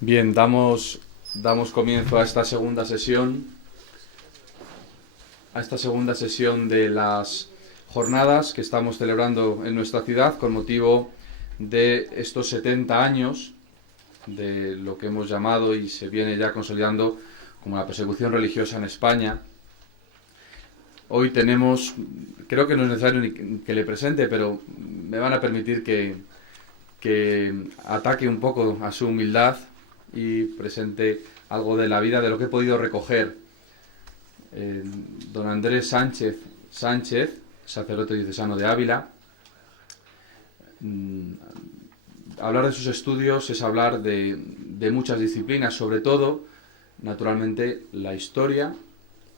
Bien, damos comienzo a esta segunda sesión, de las jornadas que estamos celebrando en nuestra ciudad con motivo de estos 70 años de lo que hemos llamado y se viene ya consolidando como la persecución religiosa en España. Hoy tenemos, creo que no es necesario ni que le presente, pero me van a permitir que ataque un poco a su humildad y presente algo de la vida, de lo que he podido recoger. Don Andrés Sánchez, sacerdote diocesano de Ávila. Hablar de sus estudios es hablar de muchas disciplinas, sobre todo, naturalmente, la historia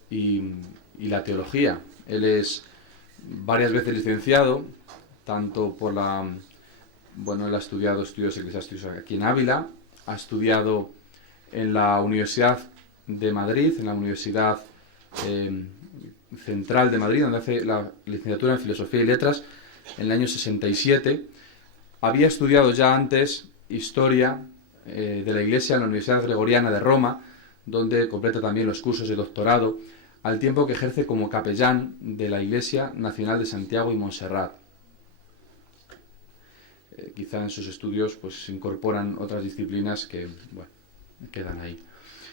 y la teología. Él es varias veces licenciado, tanto por él ha estudiado estudios eclesiásticos aquí en Ávila, ha estudiado en la Universidad de Madrid, en la Universidad Central de Madrid, donde hace la licenciatura en Filosofía y Letras en el año 67. Había estudiado ya antes Historia de la Iglesia en la Universidad Gregoriana de Roma, donde completa también los cursos de doctorado, al tiempo que ejerce como capellán de la Iglesia Nacional de Santiago y Montserrat. Quizá en sus estudios pues se incorporan otras disciplinas que quedan ahí.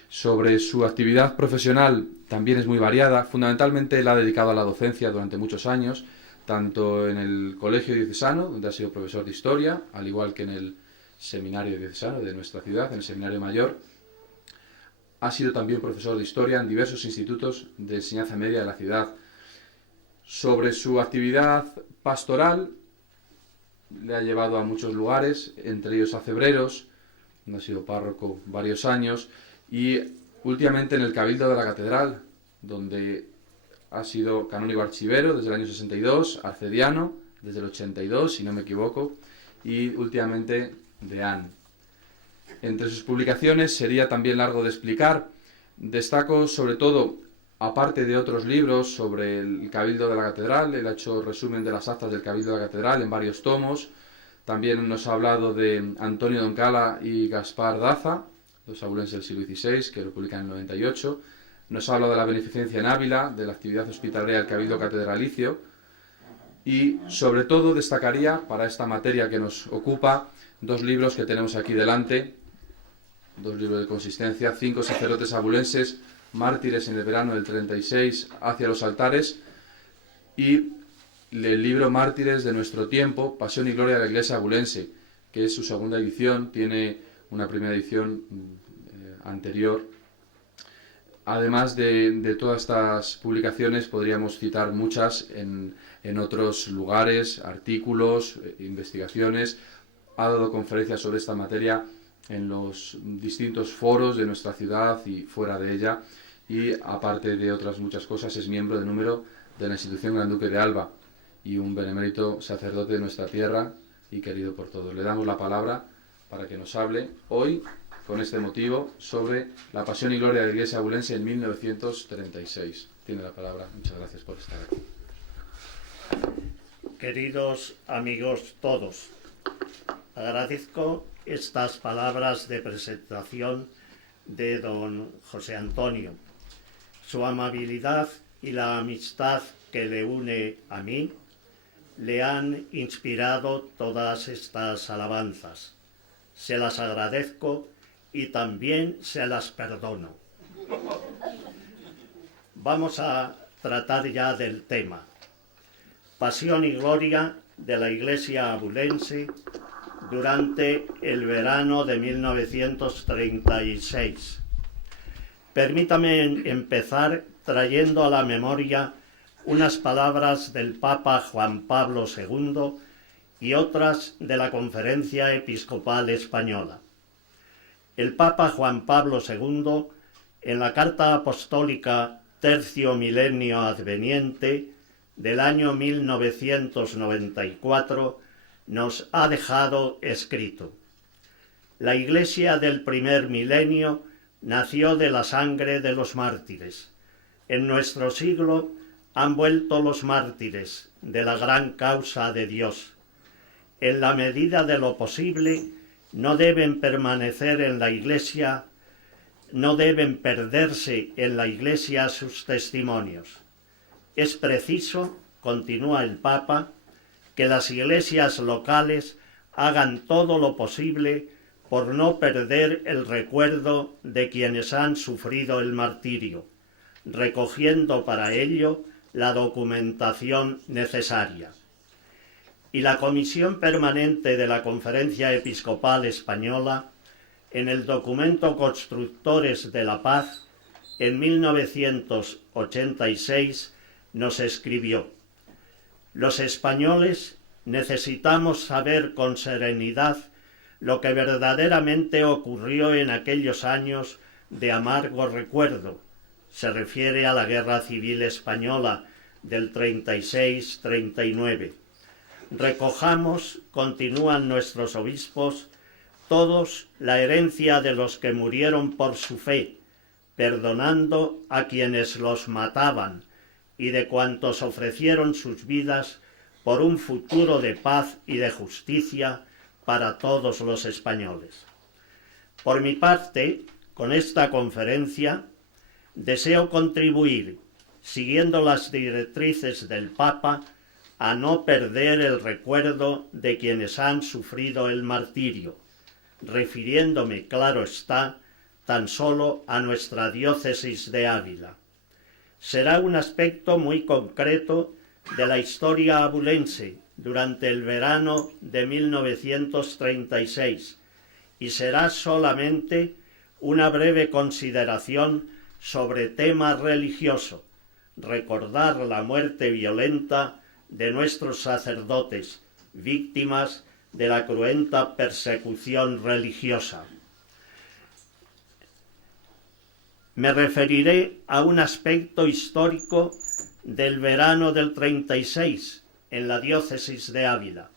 Sobre su actividad profesional también es muy variada. Fundamentalmente la ha dedicado a la docencia durante muchos años, tanto en el Colegio Diocesano, donde ha sido profesor de Historia, al igual que en el Seminario Diocesano de nuestra ciudad, en el Seminario Mayor. Ha sido también profesor de Historia en diversos institutos de enseñanza media de la ciudad. Sobre su actividad pastoral, le ha llevado a muchos lugares, entre ellos a Cebreros, donde ha sido párroco varios años, y últimamente en el Cabildo de la Catedral, donde ha sido canónigo archivero desde el año 62, arcediano desde el 82, si no me equivoco, y últimamente deán. Entre sus publicaciones sería también largo de explicar. Destaco sobre todo, aparte de otros libros sobre el Cabildo de la Catedral, él ha hecho resumen de las actas del Cabildo de la Catedral en varios tomos. También nos ha hablado de Antonio Doncala y Gaspar Daza, los abulenses del siglo XVI, que lo publican en el 98. Nos ha hablado de la beneficencia en Ávila, de la actividad hospitalaria del Cabildo Catedralicio. Y sobre todo destacaría, para esta materia que nos ocupa, dos libros que tenemos aquí delante, dos libros de consistencia: 5 sacerdotes abulenses, mártires en el verano del 36 hacia los altares, y el libro Mártires de nuestro tiempo, Pasión y Gloria de la Iglesia Abulense, que es su segunda edición, tiene una primera edición anterior. Además de todas estas publicaciones, podríamos citar muchas en otros lugares, artículos, investigaciones. Ha dado conferencias sobre esta materia en los distintos foros de nuestra ciudad y fuera de ella, y aparte de otras muchas cosas es miembro de número de la institución Gran Duque de Alba y un benemérito sacerdote de nuestra tierra y querido por todos. Le damos la palabra para que nos hable hoy, con este motivo, sobre la pasión y gloria de la Iglesia abulense en 1936. Tiene la palabra. Muchas gracias por estar aquí. Queridos amigos todos, agradezco estas palabras de presentación de don José Antonio. Su amabilidad y la amistad que le une a mí le han inspirado todas estas alabanzas. Se las agradezco y también se las perdono. Vamos a tratar ya del tema. Pasión y gloria de la Iglesia abulense durante el verano de 1936. Permítame empezar trayendo a la memoria unas palabras del Papa Juan Pablo II y otras de la Conferencia Episcopal Española. El Papa Juan Pablo II, en la Carta Apostólica Tercio Milenio Adveniente del año 1994, nos ha dejado escrito: la Iglesia del primer milenio nació de la sangre de los mártires. En nuestro siglo han vuelto los mártires de la gran causa de Dios. En la medida de lo posible, no deben permanecer en la Iglesia, no deben perderse en la Iglesia sus testimonios. Es preciso, continúa el Papa, que las iglesias locales hagan todo lo posible por no perder el recuerdo de quienes han sufrido el martirio, recogiendo para ello la documentación necesaria. Y la Comisión Permanente de la Conferencia Episcopal Española, en el documento Constructores de la Paz, en 1986, nos escribió: los españoles necesitamos saber con serenidad lo que verdaderamente ocurrió en aquellos años de amargo recuerdo. Se refiere a la Guerra Civil Española del 36-39. Recojamos, continúan nuestros obispos, todos la herencia de los que murieron por su fe, perdonando a quienes los mataban, y de cuantos ofrecieron sus vidas por un futuro de paz y de justicia para todos los españoles. Por mi parte, con esta conferencia, deseo contribuir, siguiendo las directrices del Papa, a no perder el recuerdo de quienes han sufrido el martirio, refiriéndome, claro está, tan solo a nuestra diócesis de Ávila. Será un aspecto muy concreto de la historia abulense durante el verano de 1936 y será solamente una breve consideración sobre tema religioso, recordar la muerte violenta de nuestros sacerdotes, víctimas de la cruenta persecución religiosa. Me referiré a un aspecto histórico del verano del 36 en la diócesis de Ávila,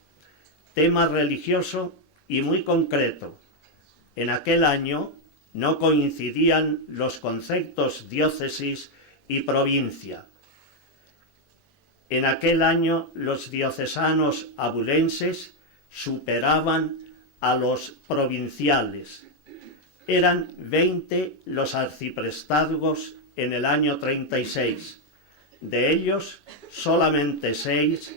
tema religioso y muy concreto. En aquel año no coincidían los conceptos diócesis y provincia. En aquel año los diocesanos abulenses superaban a los provinciales. Eran 20 los arciprestazgos en el año 36. De ellos, solamente 6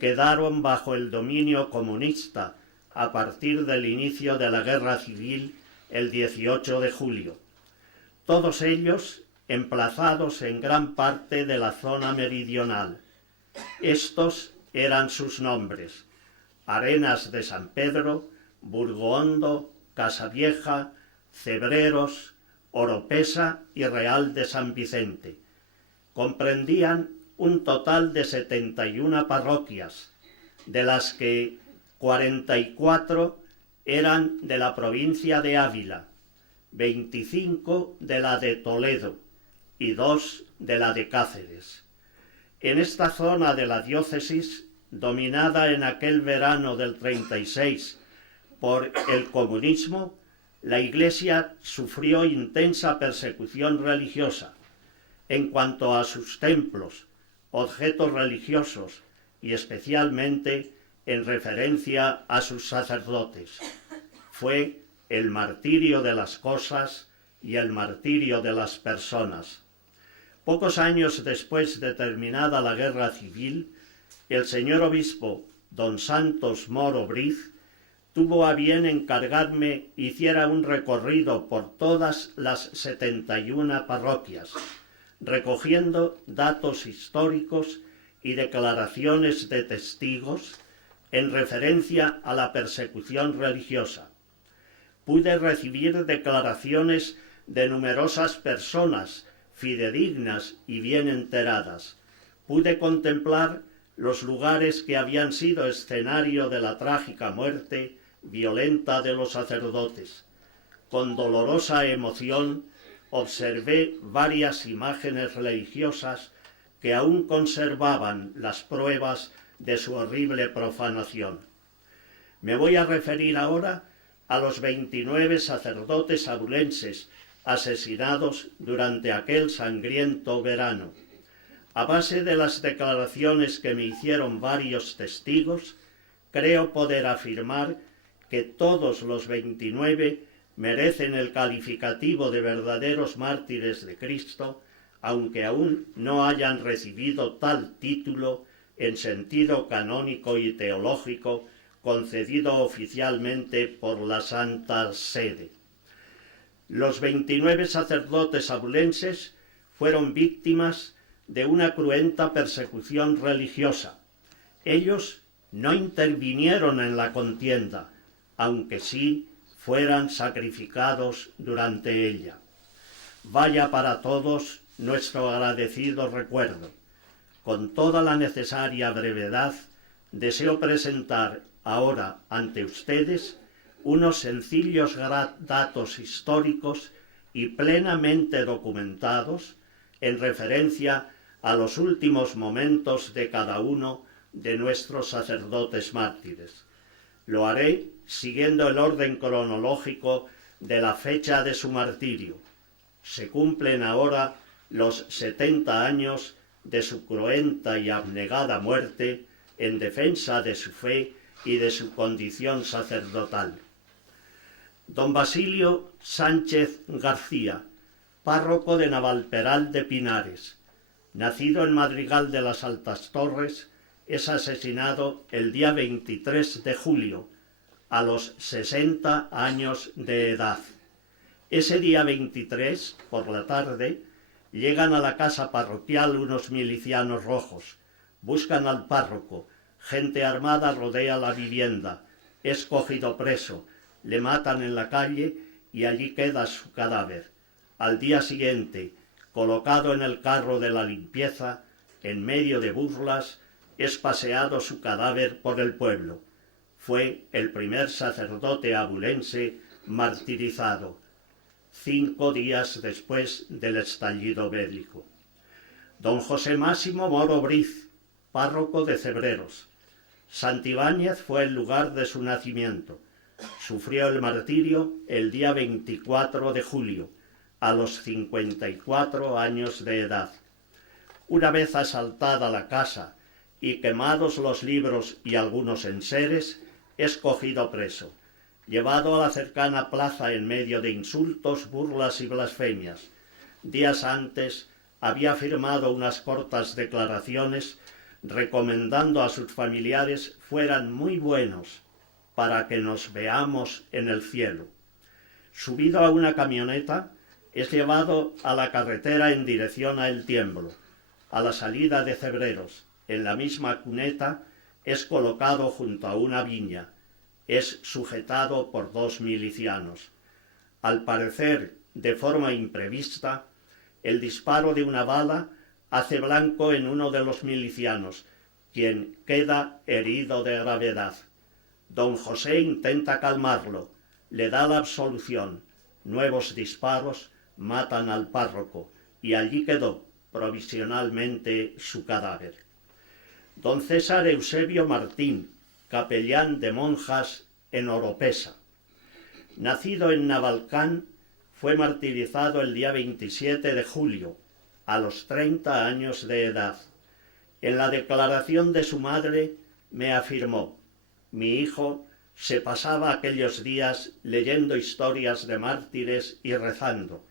quedaron bajo el dominio comunista a partir del inicio de la Guerra Civil el 18 de julio. Todos ellos emplazados en gran parte de la zona meridional. Estos eran sus nombres: Arenas de San Pedro, Burgohondo, Casavieja, Cebreros, Oropesa y Real de San Vicente. Comprendían un total de 71 parroquias, de las que 44 eran de la provincia de Ávila, 25 de la de Toledo y 2 de la de Cáceres. En esta zona de la diócesis, dominada en aquel verano del 36 por el comunismo, la Iglesia sufrió intensa persecución religiosa en cuanto a sus templos, objetos religiosos y especialmente en referencia a sus sacerdotes. Fue el martirio de las cosas y el martirio de las personas. Pocos años después de terminada la Guerra Civil, el señor obispo don Santos Moro Briz tuvo a bien encargarme hiciera un recorrido por todas las 71 parroquias, recogiendo datos históricos y declaraciones de testigos en referencia a la persecución religiosa. Pude recibir declaraciones de numerosas personas fidedignas y bien enteradas. Pude contemplar los lugares que habían sido escenario de la trágica muerte violenta de los sacerdotes. Con dolorosa emoción observé varias imágenes religiosas que aún conservaban las pruebas de su horrible profanación. Me voy a referir ahora a los 29 sacerdotes abulenses asesinados durante aquel sangriento verano. A base de las declaraciones que me hicieron varios testigos, creo poder afirmar que todos los 29 merecen el calificativo de verdaderos mártires de Cristo, aunque aún no hayan recibido tal título en sentido canónico y teológico concedido oficialmente por la Santa Sede. Los 29 sacerdotes abulenses fueron víctimas de una cruenta persecución religiosa. Ellos no intervinieron en la contienda, aunque sí fueran sacrificados durante ella. Vaya para todos nuestro agradecido recuerdo. Con toda la necesaria brevedad, deseo presentar ahora ante ustedes unos sencillos datos históricos y plenamente documentados en referencia a los últimos momentos de cada uno de nuestros sacerdotes mártires. Lo haré siguiendo el orden cronológico de la fecha de su martirio. Se cumplen ahora los 70 años de su cruenta y abnegada muerte en defensa de su fe y de su condición sacerdotal. Don Basilio Sánchez García, párroco de Navalperal de Pinares, nacido en Madrigal de las Altas Torres, es asesinado el día 23 de julio, a los 60 años de edad. Ese día 23, por la tarde, llegan a la casa parroquial unos milicianos rojos, buscan al párroco, gente armada rodea la vivienda, es cogido preso, le matan en la calle y allí queda su cadáver. Al día siguiente, colocado en el carro de la limpieza, en medio de burlas, es paseado su cadáver por el pueblo. Fue el primer sacerdote abulense martirizado, 5 días después del estallido bélico. Don José Máximo Moro Briz, párroco de Cebreros. Santibáñez fue el lugar de su nacimiento. Sufrió el martirio el día 24 de julio, a los 54 años de edad. Una vez asaltada la casa y quemados los libros y algunos enseres, es cogido preso, llevado a la cercana plaza en medio de insultos, burlas y blasfemias. Días antes había firmado unas cortas declaraciones recomendando a sus familiares fueran muy buenos para que nos veamos en el cielo. Subido a una camioneta, es llevado a la carretera en dirección a El Tiemblo. A la salida de Cebreros, en la misma cuneta, es colocado junto a una viña. Es sujetado por 2 milicianos. Al parecer, de forma imprevista, el disparo de una bala hace blanco en uno de los milicianos, quien queda herido de gravedad. Don José intenta calmarlo, le da la absolución. Nuevos disparos matan al párroco y allí quedó provisionalmente su cadáver. Don César Eusebio Martín, capellán de monjas en Oropesa. Nacido en Navalcán, fue martirizado el día 27 de julio, a los 30 años de edad. En la declaración de su madre me afirmó: mi hijo se pasaba aquellos días leyendo historias de mártires y rezando.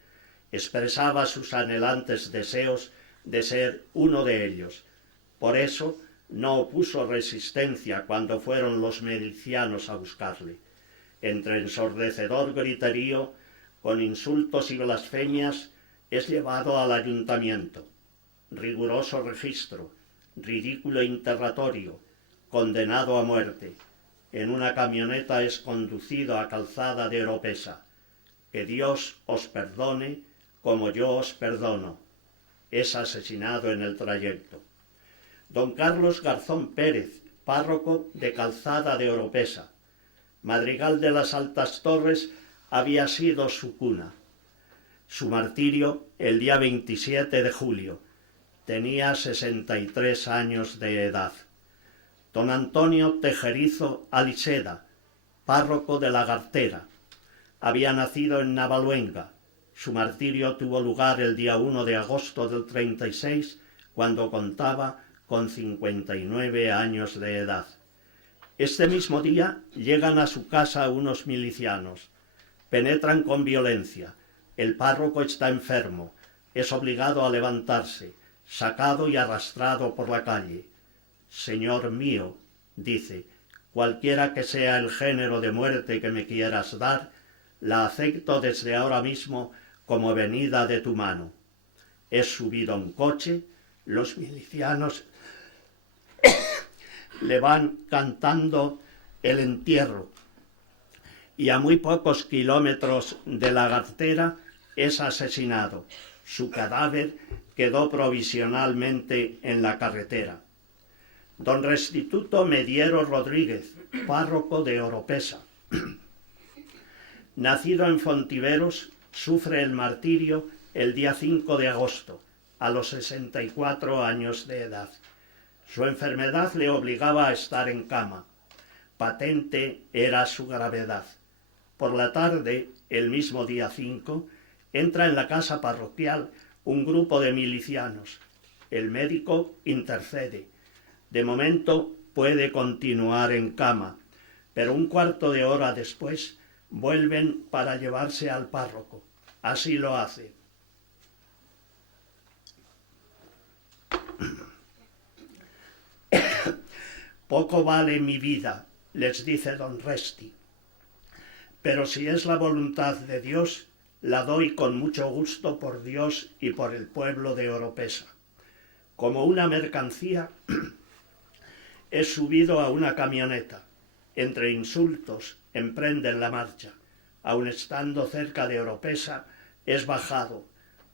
Expresaba sus anhelantes deseos de ser uno de ellos. Por eso no opuso resistencia cuando fueron los milicianos a buscarle. Entre ensordecedor griterío, con insultos y blasfemias, es llevado al ayuntamiento. Riguroso registro, ridículo interrogatorio, condenado a muerte. En una camioneta es conducido a Calzada de Oropesa. Que Dios os perdone como yo os perdono. Es asesinado en el trayecto. Don Carlos Garzón Pérez, párroco de Calzada de Oropesa. Madrigal de las Altas Torres había sido su cuna. Su martirio el día 27 de julio. Tenía 63 años de edad. Don Antonio Tejerizo Aliseda, párroco de Lagartera. Había nacido en Navaluenga. Su martirio tuvo lugar el día 1 de agosto del 36, cuando contaba con 59 años de edad. Este mismo día llegan a su casa unos milicianos. Penetran con violencia. El párroco está enfermo. Es obligado a levantarse, sacado y arrastrado por la calle. Señor mío, dice, cualquiera que sea el género de muerte que me quieras dar, la acepto desde ahora mismo como venida de tu mano. Es subido a un coche, los milicianos le van cantando el entierro y a muy pocos kilómetros de la Gartera es asesinado. Su cadáver quedó provisionalmente en la carretera. Don Restituto Mediero Rodríguez, párroco de Oropesa, nacido en Fontiveros, sufre el martirio el día 5 de agosto, a los 64 años de edad. Su enfermedad le obligaba a estar en cama. Patente era su gravedad. Por la tarde, el mismo día 5, entra en la casa parroquial un grupo de milicianos. El médico intercede. De momento puede continuar en cama, pero un cuarto de hora después vuelven para llevarse al párroco. Así lo hace. Poco vale mi vida, les dice don Resti, pero si es la voluntad de Dios, la doy con mucho gusto por Dios y por el pueblo de Oropesa. Como una mercancía, he subido a una camioneta. Entre insultos, emprenden la marcha. Aun estando cerca de Oropesa, es bajado.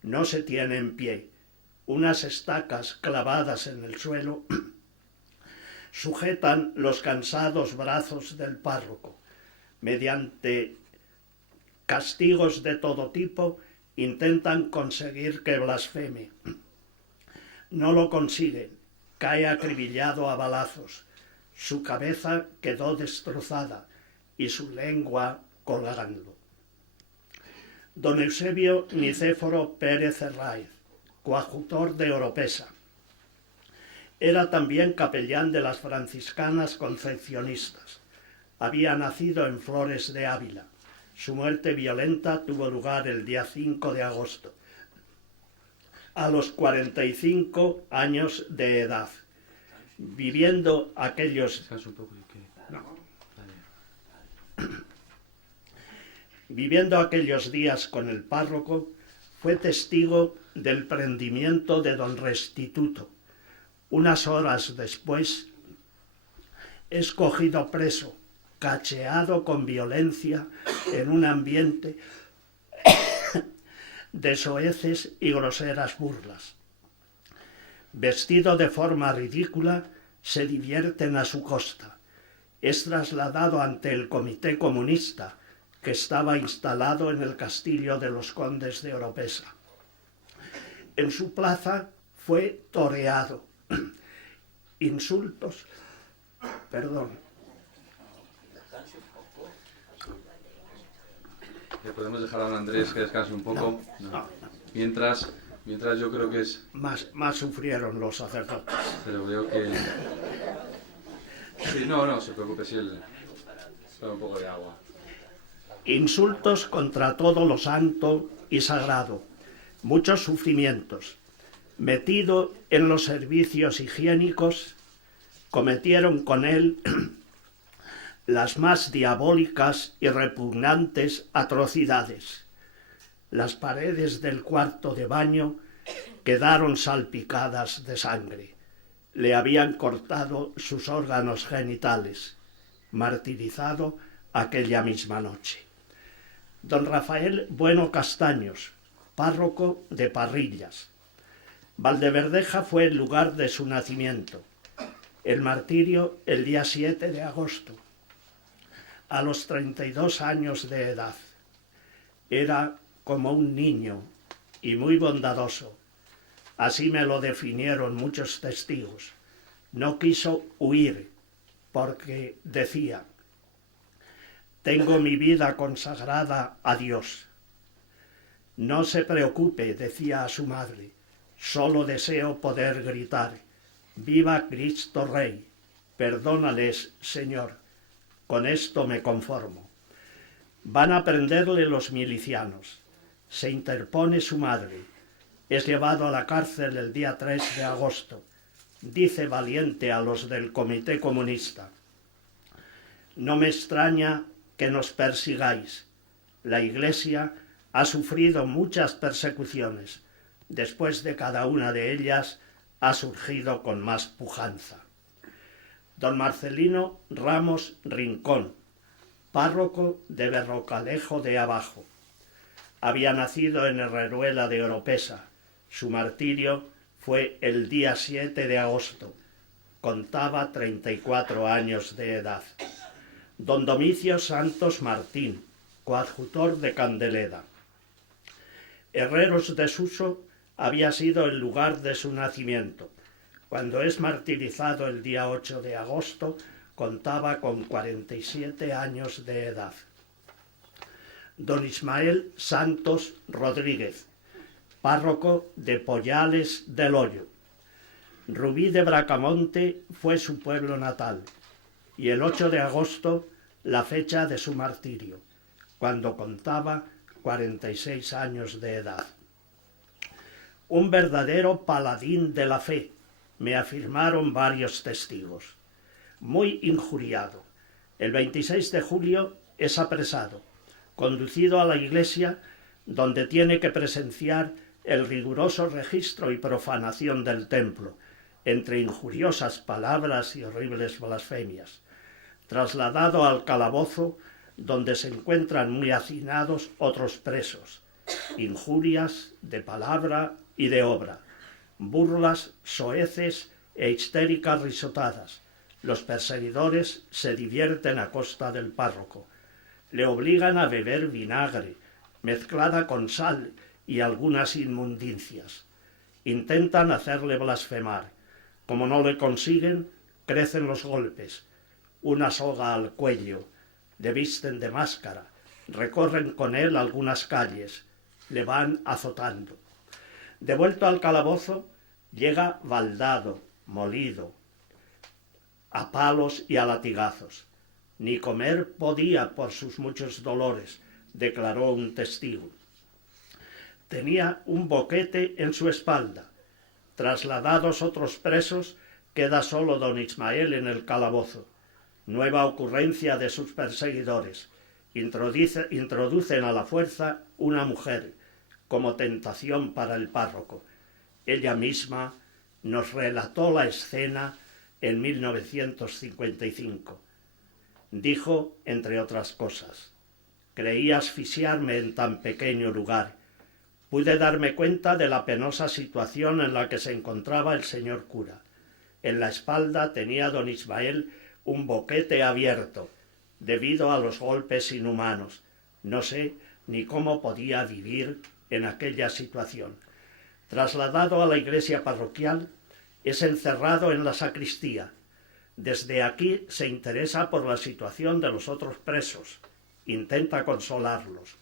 No se tiene en pie. Unas estacas clavadas en el suelo sujetan los cansados brazos del párroco. Mediante castigos de todo tipo, intentan conseguir que blasfeme. No lo consiguen. Cae acribillado a balazos. Su cabeza quedó destrozada y su lengua colgando. Don Eusebio Nicéforo Pérez Herráez, coadjutor de Oropesa. Era también capellán de las franciscanas concepcionistas. Había nacido en Flores de Ávila. Su muerte violenta tuvo lugar el día 5 de agosto, a los 45 años de edad. Viviendo aquellos días con el párroco, fue testigo del prendimiento de don Restituto. Unas horas después, es cogido preso, cacheado con violencia en un ambiente de soeces y groseras burlas. Vestido de forma ridícula, se divierten a su costa. Es trasladado ante el Comité Comunista, que estaba instalado en el castillo de los condes de Oropesa. En su plaza fue toreado. Insultos. ¿Le podemos dejar a don Andrés que descanse un poco? No. Mientras yo creo que es... Más sufrieron los sacerdotes. Pero veo que... Sí, no se preocupe, si él... Solo un poco de agua. Insultos contra todo lo santo y sagrado. Muchos sufrimientos. Metido en los servicios higiénicos, cometieron con él las más diabólicas y repugnantes atrocidades. Las paredes del cuarto de baño quedaron salpicadas de sangre. Le habían cortado sus órganos genitales, martirizado aquella misma noche. Don Rafael Bueno Castaños, párroco de Parrillas. Valdeverdeja fue el lugar de su nacimiento. El martirio el día 7 de agosto, a los 32 años de edad. Era como un niño y muy bondadoso. Así me lo definieron muchos testigos. No quiso huir porque decía: tengo mi vida consagrada a Dios. No se preocupe, decía a su madre, solo deseo poder gritar: ¡Viva Cristo Rey! Perdónales, Señor. Con esto me conformo. Van a prenderle los milicianos. Se interpone su madre. Es llevado a la cárcel el día 3 de agosto. Dice valiente a los del Comité Comunista: no me extraña que nos persigáis. La Iglesia ha sufrido muchas persecuciones. Después de cada una de ellas ha surgido con más pujanza. Don Marcelino Ramos Rincón, párroco de Berrocalejo de Abajo. Había nacido en Herreruela de Oropesa. Su martirio fue el día 7 de agosto. Contaba 34 años de edad. Don Domicio Santos Martín, coadjutor de Candeleda. Herreros de Suso había sido el lugar de su nacimiento. Cuando es martirizado el día 8 de agosto, contaba con 47 años de edad. Don Ismael Santos Rodríguez, párroco de Pollales del Hoyo. Rubí de Bracamonte fue su pueblo natal, y el 8 de agosto la fecha de su martirio, cuando contaba 46 años de edad. Un verdadero paladín de la fe, me afirmaron varios testigos. Muy injuriado, el 26 de julio es apresado, conducido a la iglesia, donde tiene que presenciar el riguroso registro y profanación del templo, entre injuriosas palabras y horribles blasfemias. Trasladado al calabozo, donde se encuentran muy hacinados otros presos. Injurias de palabra y de obra, burlas, soeces e histéricas risotadas. Los perseguidores se divierten a costa del párroco. Le obligan a beber vinagre, mezclada con sal y algunas inmundicias. Intentan hacerle blasfemar. Como no le consiguen, crecen los golpes. Una soga al cuello. Le visten de máscara. Recorren con él algunas calles. Le van azotando. Devuelto al calabozo, llega baldado, molido, a palos y a latigazos. Ni comer podía por sus muchos dolores, declaró un testigo. Tenía un boquete en su espalda. Trasladados otros presos, queda solo don Ismael en el calabozo. Nueva ocurrencia de sus perseguidores. Introducen a la fuerza una mujer, como tentación para el párroco. Ella misma nos relató la escena en 1955. Dijo, entre otras cosas: creí asfixiarme en tan pequeño lugar. Pude darme cuenta de la penosa situación en la que se encontraba el señor cura. En la espalda tenía don Ismael un boquete abierto, debido a los golpes inhumanos. No sé ni cómo podía vivir en aquella situación. Trasladado a la iglesia parroquial, es encerrado en la sacristía. Desde aquí se interesa por la situación de los otros presos. Intenta consolarlos.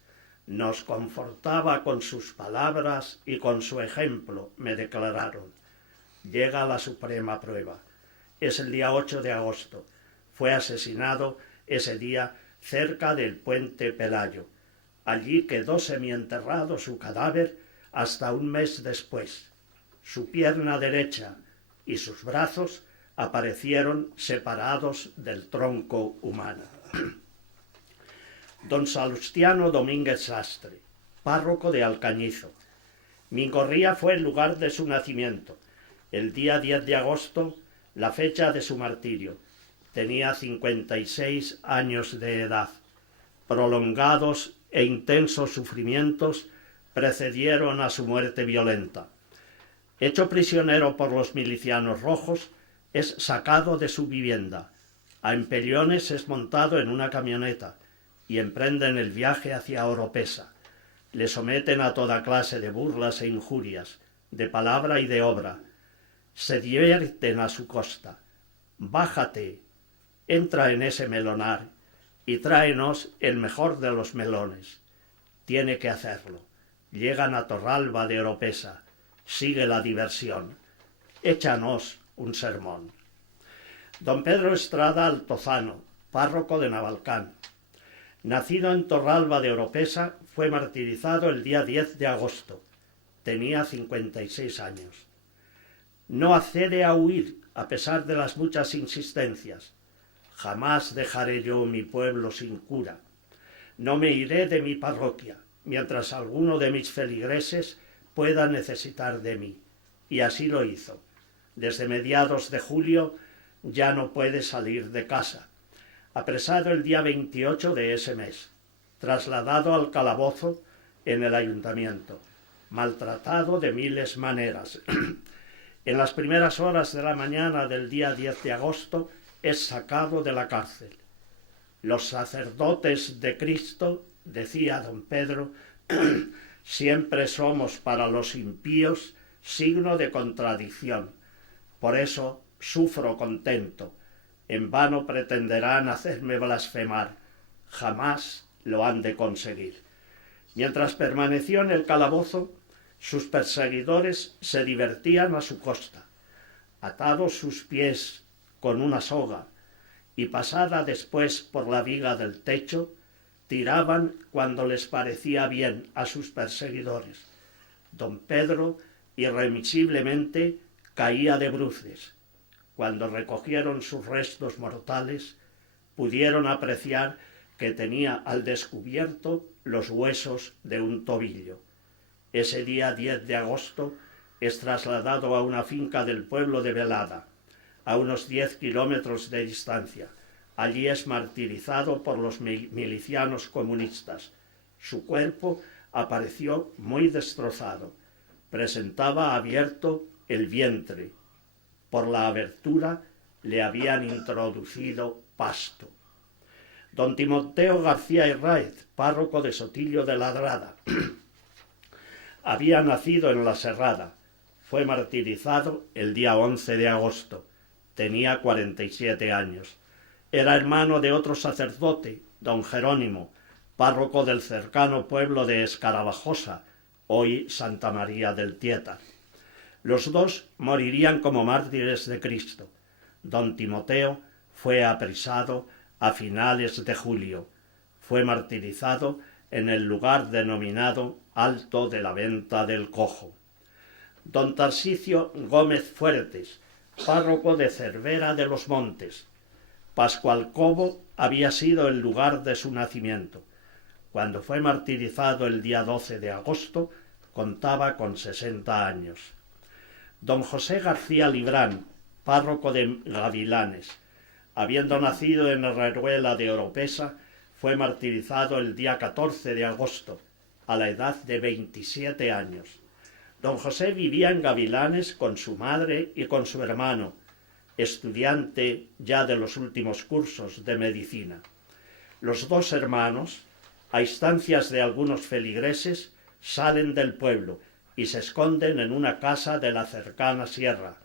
Nos confortaba con sus palabras y con su ejemplo, me declararon. Llega la suprema prueba. Es el día 8 de agosto. Fue asesinado ese día cerca del puente Pelayo. Allí quedó semienterrado su cadáver hasta un mes después. Su pierna derecha y sus brazos aparecieron separados del tronco humano. Don Salustiano Domínguez Sastre, párroco de Alcañizo. Mingorría fue el lugar de su nacimiento. El día 10 de agosto, la fecha de su martirio. Tenía 56 años de edad. Prolongados e intensos sufrimientos precedieron a su muerte violenta. Hecho prisionero por los milicianos rojos, es sacado de su vivienda. A Empellones es montado en una camioneta y emprenden el viaje hacia Oropesa. Le someten a toda clase de burlas e injurias, de palabra y de obra. Se divierten a su costa. Bájate, entra en ese melonar y tráenos el mejor de los melones. Tiene que hacerlo. Llegan a Torralba de Oropesa. Sigue la diversión. Échanos un sermón. Don Pedro Estrada Altozano, párroco de Navalcán. Nacido en Torralba de Oropesa, fue martirizado el día 10 de agosto. Tenía 56 años. No accede a huir a pesar de las muchas insistencias. Jamás dejaré yo mi pueblo sin cura. No me iré de mi parroquia, mientras alguno de mis feligreses pueda necesitar de mí. Y así lo hizo. Desde mediados de julio ya no puede salir de casa. Apresado el día 28 de ese mes, trasladado al calabozo en el ayuntamiento, maltratado de miles maneras. En las primeras horas de la mañana del día 10 de agosto es sacado de la cárcel. Los sacerdotes de Cristo, decía don Pedro, siempre somos para los impíos signo de contradicción. Por eso sufro contento. En vano pretenderán hacerme blasfemar. Jamás lo han de conseguir. Mientras permaneció en el calabozo, sus perseguidores se divertían a su costa. Atados sus pies con una soga y pasada después por la viga del techo, tiraban cuando les parecía bien a sus perseguidores. Don Pedro irremisiblemente caía de bruces. Cuando recogieron sus restos mortales, pudieron apreciar que tenía al descubierto los huesos de un tobillo. Ese día 10 de agosto es trasladado a una finca del pueblo de Velada, a unos 10 kilómetros de distancia. Allí es martirizado por los milicianos comunistas. Su cuerpo apareció muy destrozado. Presentaba abierto el vientre. Por la abertura le habían introducido pasto. Don Timoteo García Herráez, párroco de Sotillo de Ladrada, había nacido en La Serrada. Fue martirizado el día 11 de agosto. Tenía 47 años. Era hermano de otro sacerdote, don Jerónimo, párroco del cercano pueblo de Escarabajosa, hoy Santa María del Tieta. Los dos morirían como mártires de Cristo. Don Timoteo fue apresado a finales de julio. Fue martirizado en el lugar denominado Alto de la Venta del Cojo. Don Tarsicio Gómez Fuertes, párroco de Cervera de los Montes. Pascualcobo había sido el lugar de su nacimiento. Cuando fue martirizado el día 12 de agosto, contaba con 60 años. Don José García Librán, párroco de Gavilanes, habiendo nacido en Herreruela de Oropesa, fue martirizado el día 14 de agosto, a la edad de 27 años. Don José vivía en Gavilanes con su madre y con su hermano, estudiante ya de los últimos cursos de medicina. Los dos hermanos, a instancias de algunos feligreses, salen del pueblo y se esconden en una casa de la cercana sierra.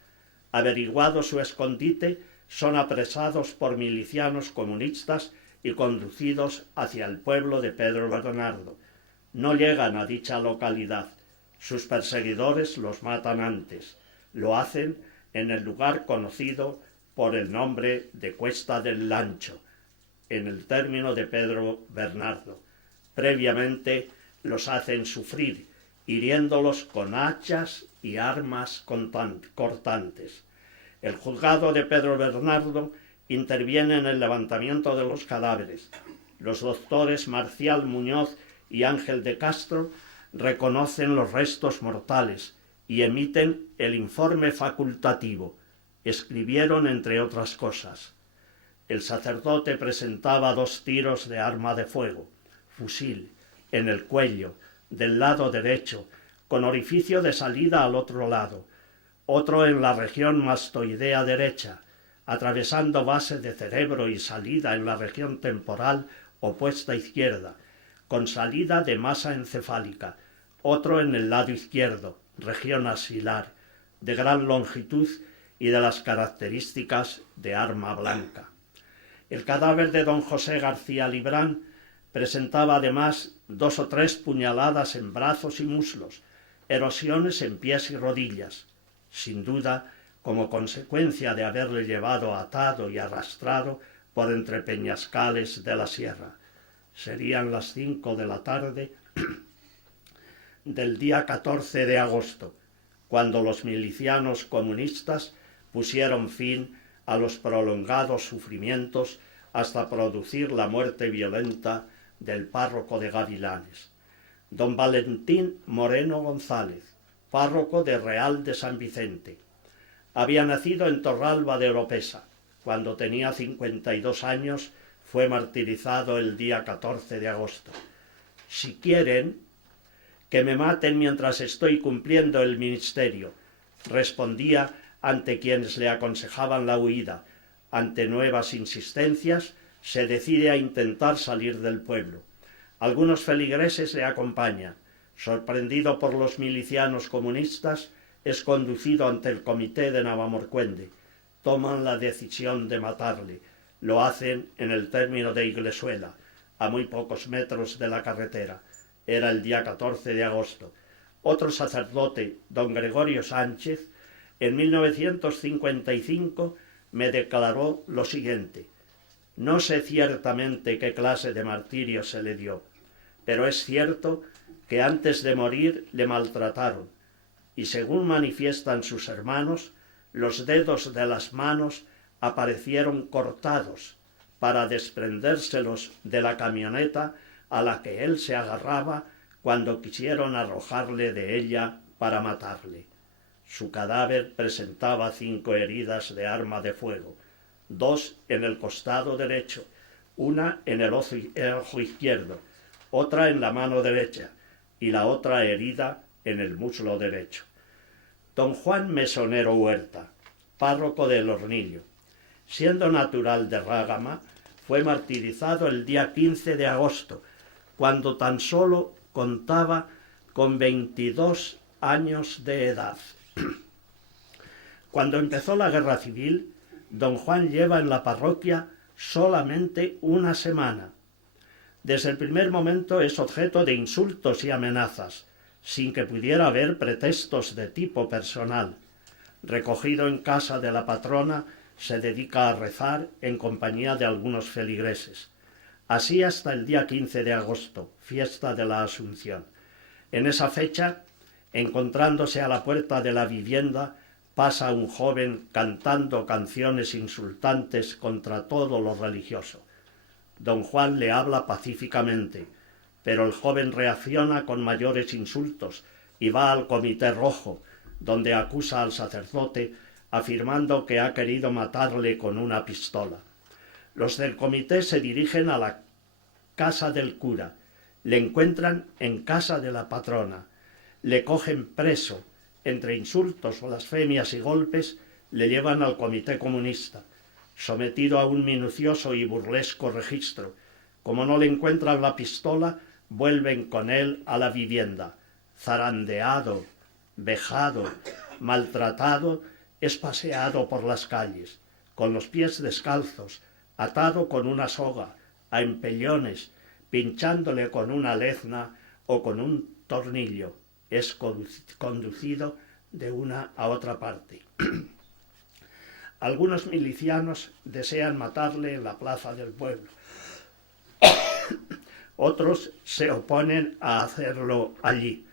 Averiguado su escondite, son apresados por milicianos comunistas y conducidos hacia el pueblo de Pedro Bernardo. No llegan a dicha localidad. Sus perseguidores los matan antes. Lo hacen en el lugar conocido por el nombre de Cuesta del Lancho, en el término de Pedro Bernardo. Previamente los hacen sufrir, hiriéndolos con hachas y armas cortantes. El juzgado de Pedro Bernardo interviene en el levantamiento de los cadáveres. Los doctores Marcial Muñoz y Ángel de Castro reconocen los restos mortales y emiten el informe facultativo. Escribieron, entre otras cosas: el sacerdote presentaba 2 tiros de arma de fuego, fusil, en el cuello, del lado derecho, con orificio de salida al otro lado, otro en la región mastoidea derecha, atravesando base de cerebro y salida en la región temporal opuesta izquierda, con salida de masa encefálica, otro en el lado izquierdo, región axilar, de gran longitud y de las características de arma blanca. El cadáver de don José García Librán presentaba además 2 o 3 puñaladas en brazos y muslos, erosiones en pies y rodillas, sin duda como consecuencia de haberle llevado atado y arrastrado por entre peñascales de la sierra. Serían las 5 de la tarde del día 14 de agosto, cuando los milicianos comunistas pusieron fin a los prolongados sufrimientos hasta producir la muerte violenta del párroco de Gavilanes. Don Valentín Moreno González, párroco de Real de San Vicente. Había nacido en Torralba de Oropesa. Cuando tenía 52 años fue martirizado el día 14 de agosto. Si quieren que me maten mientras estoy cumpliendo el ministerio, respondía ante quienes le aconsejaban la huida. Ante nuevas insistencias, se decide a intentar salir del pueblo. Algunos feligreses le acompañan. Sorprendido por los milicianos comunistas, es conducido ante el comité de Navamorcuende. Toman la decisión de matarle. Lo hacen en el término de Iglesuela, a muy pocos metros de la carretera. Era el día 14 de agosto. Otro sacerdote, don Gregorio Sánchez, en 1955 me declaró lo siguiente: no sé ciertamente qué clase de martirio se le dio, pero es cierto que antes de morir le maltrataron, y según manifiestan sus hermanos, los dedos de las manos aparecieron cortados para desprendérselos de la camioneta a la que él se agarraba cuando quisieron arrojarle de ella para matarle. Su cadáver presentaba 5 heridas de arma de fuego, 2 en el costado derecho, una en el ojo izquierdo, otra en la mano derecha y la otra herida en el muslo derecho. Don Juan Mesonero Huerta, párroco del Hornillo, siendo natural de Rágama, fue martirizado el día 15 de agosto, cuando tan solo contaba con 22 años de edad. Cuando empezó la guerra civil, don Juan lleva en la parroquia solamente una semana. Desde el primer momento es objeto de insultos y amenazas, sin que pudiera haber pretextos de tipo personal. Recogido en casa de la patrona, se dedica a rezar en compañía de algunos feligreses. Así hasta el día 15 de agosto, fiesta de la Asunción. En esa fecha, encontrándose a la puerta de la vivienda, pasa un joven cantando canciones insultantes contra todo lo religioso. Don Juan le habla pacíficamente, pero el joven reacciona con mayores insultos y va al Comité Rojo, donde acusa al sacerdote, afirmando que ha querido matarle con una pistola. Los del comité se dirigen a la casa del cura, le encuentran en casa de la patrona, le cogen preso. Entre insultos, blasfemias y golpes, le llevan al comité comunista, sometido a un minucioso y burlesco registro. Como no le encuentran la pistola, vuelven con él a la vivienda. Zarandeado, vejado, maltratado, es paseado por las calles, con los pies descalzos, atado con una soga, a empellones, pinchándole con una lezna o con un tornillo. Es conducido de una a otra parte. Algunos milicianos desean matarle en la plaza del pueblo. Otros se oponen a hacerlo allí.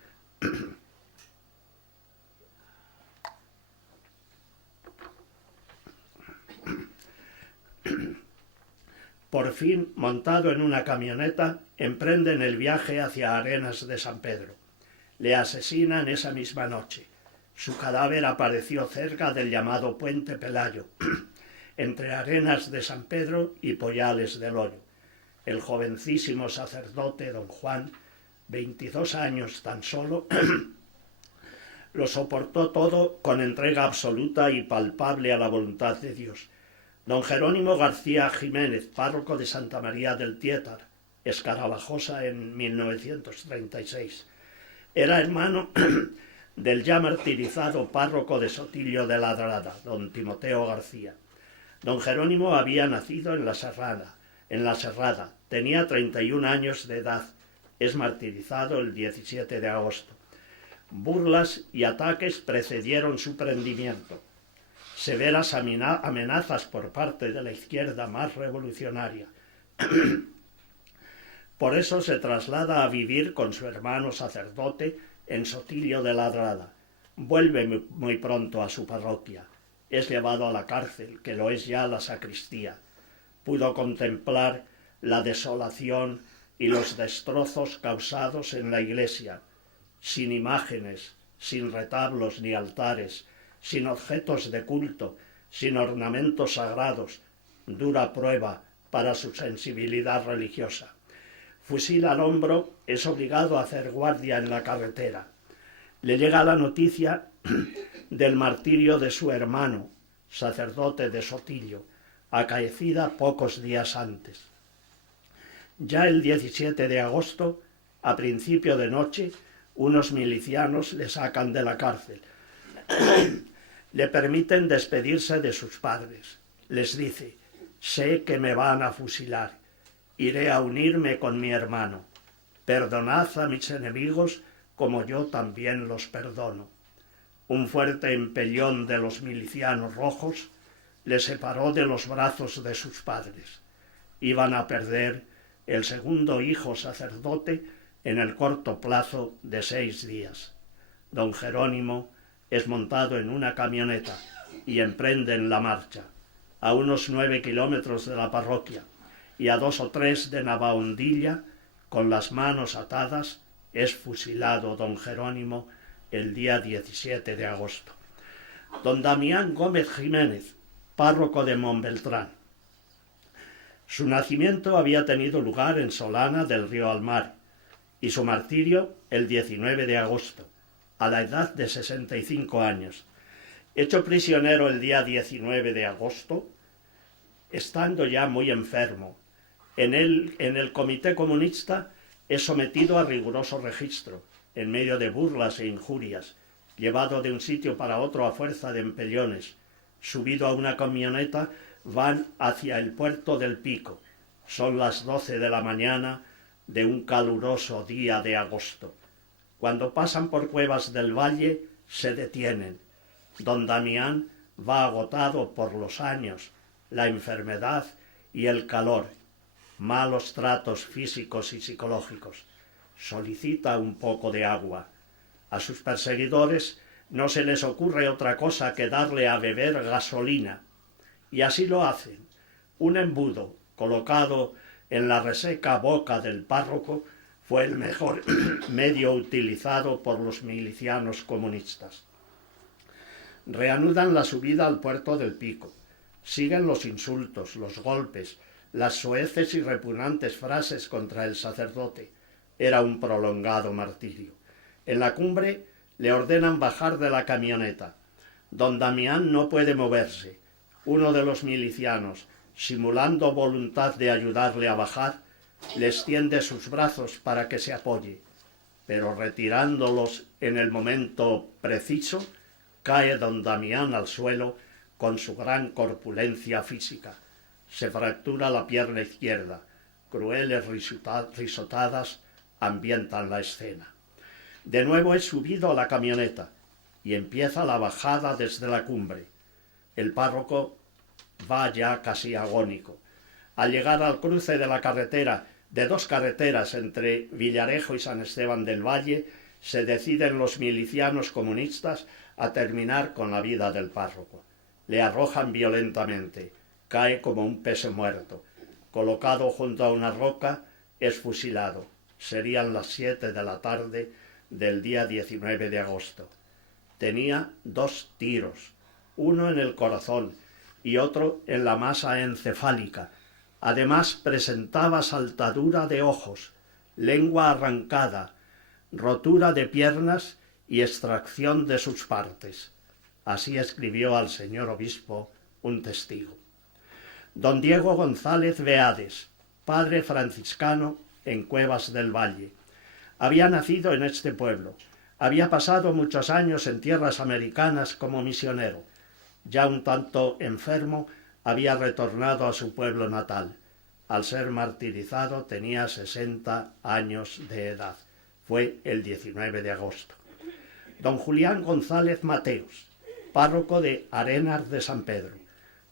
Por fin, montado en una camioneta, emprenden el viaje hacia Arenas de San Pedro. Le asesinan esa misma noche. Su cadáver apareció cerca del llamado Puente Pelayo, entre Arenas de San Pedro y Pollales del Hoyo. El jovencísimo sacerdote don Juan, 22 años tan solo, lo soportó todo con entrega absoluta y palpable a la voluntad de Dios. Don Jerónimo García Jiménez, párroco de Santa María del Tiétar, Escarabajosa en 1936. Era hermano del ya martirizado párroco de Sotillo de Ladrada, don Timoteo García. Don Jerónimo había nacido en la Serrada, tenía 31 años de edad, es martirizado el 17 de agosto. Burlas y ataques precedieron su prendimiento. severas amenazas por parte de la izquierda más revolucionaria. Por eso se traslada a vivir con su hermano sacerdote en Sotillo de Ladrada. Vuelve muy pronto a su parroquia. Es llevado a la cárcel, que lo es ya la sacristía. Pudo contemplar la desolación y los destrozos causados en la iglesia, sin imágenes, sin retablos ni altares, sin objetos de culto, sin ornamentos sagrados, dura prueba para su sensibilidad religiosa. Fusil al hombro, es obligado a hacer guardia en la carretera. Le llega la noticia del martirio de su hermano, sacerdote de Sotillo, acaecida pocos días antes. Ya el 17 de agosto, a principio de noche, unos milicianos le sacan de la cárcel. Le permiten despedirse de sus padres. Les dice: sé que me van a fusilar. Iré a unirme con mi hermano. Perdonad a mis enemigos como yo también los perdono. Un fuerte empellón de los milicianos rojos le separó de los brazos de sus padres. Iban a perder el segundo hijo sacerdote en el corto plazo de 6 días. Don Jerónimo es montado en una camioneta y emprenden la marcha. A unos 9 kilómetros de la parroquia y a 2 o 3 de Navaondilla, con las manos atadas, es fusilado don Jerónimo el día 17 de agosto. Don Damián Gómez Jiménez, párroco de Montbeltrán. Su nacimiento había tenido lugar en Solana del Río Almar y su martirio el 19 de agosto, a la edad de 65 años. Hecho prisionero el día 19 de agosto, estando ya muy enfermo, en el Comité Comunista es sometido a riguroso registro, en medio de burlas e injurias, llevado de un sitio para otro a fuerza de empellones. Subido a una camioneta, van hacia el puerto del Pico. Son las 12 de la mañana de un caluroso día de agosto. Cuando pasan por Cuevas del Valle, se detienen. Don Damián va agotado por los años, la enfermedad y el calor, malos tratos físicos y psicológicos. Solicita un poco de agua. A sus perseguidores no se les ocurre otra cosa que darle a beber gasolina. Y así lo hacen. Un embudo colocado en la reseca boca del párroco fue el mejor medio utilizado por los milicianos comunistas. Reanudan la subida al puerto del Pico. Siguen los insultos, los golpes, las soeces y repugnantes frases contra el sacerdote. Era un prolongado martirio. En la cumbre le ordenan bajar de la camioneta. Don Damián no puede moverse. Uno de los milicianos, simulando voluntad de ayudarle a bajar, le extiende sus brazos para que se apoye, pero retirándolos en el momento preciso, cae don Damián al suelo con su gran corpulencia física. Se fractura la pierna izquierda. Crueles risotadas ambientan la escena. De nuevo es subido a la camioneta y empieza la bajada desde la cumbre. El párroco va ya casi agónico. Al llegar al cruce de la carretera, de 2 carreteras entre Villarejo y San Esteban del Valle, se deciden los milicianos comunistas a terminar con la vida del párroco. Le arrojan violentamente, cae como un peso muerto. Colocado junto a una roca, es fusilado. Serían las 7 de la tarde del día 19 de agosto. Tenía 2 tiros, uno en el corazón y otro en la masa encefálica. Además presentaba saltadura de ojos, lengua arrancada, rotura de piernas y extracción de sus partes. Así escribió al señor obispo un testigo. Don Diego González Beades, padre franciscano en Cuevas del Valle. Había nacido en este pueblo. Había pasado muchos años en tierras americanas como misionero. Ya un tanto enfermo, había retornado a su pueblo natal. Al ser martirizado tenía 60 años de edad. Fue el 19 de agosto. Don Julián González Mateos, párroco de Arenas de San Pedro.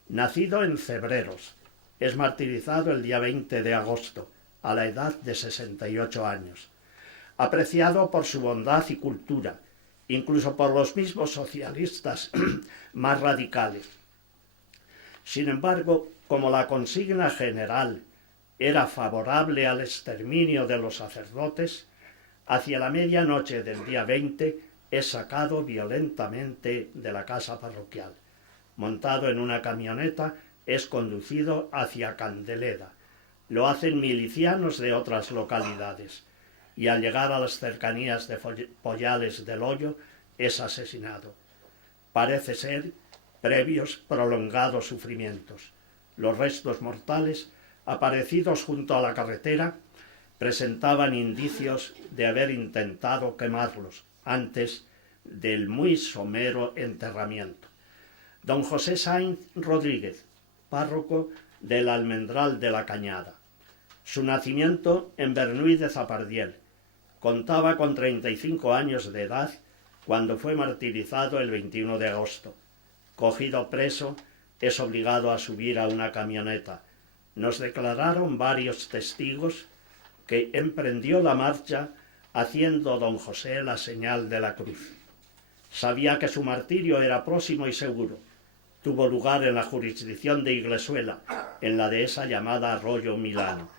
Nacido en Cebreros, es martirizado el día 20 de agosto, a la edad de 68 años. Apreciado por su bondad y cultura, incluso por los mismos socialistas más radicales. Sin embargo, como la consigna general era favorable al exterminio de los sacerdotes, hacia la medianoche del día 20 es sacado violentamente de la casa parroquial. Montado en una camioneta, es conducido hacia Candeleda. Lo hacen milicianos de otras localidades y al llegar a las cercanías de Pollales del Hoyo es asesinado. Parece ser previos prolongados sufrimientos. Los restos mortales, aparecidos junto a la carretera, presentaban indicios de haber intentado quemarlos antes del muy somero enterramiento. Don José Sainz Rodríguez, párroco del Almendral de la Cañada. Su nacimiento en Bernuy de Zapardiel. Contaba con 35 años de edad cuando fue martirizado el 21 de agosto. Cogido preso, es obligado a subir a una camioneta. Nos declararon varios testigos que emprendió la marcha haciendo don José la señal de la cruz. Sabía que su martirio era próximo y seguro. Tuvo lugar en la jurisdicción de Iglesuela, en la dehesa llamada Arroyo Milano.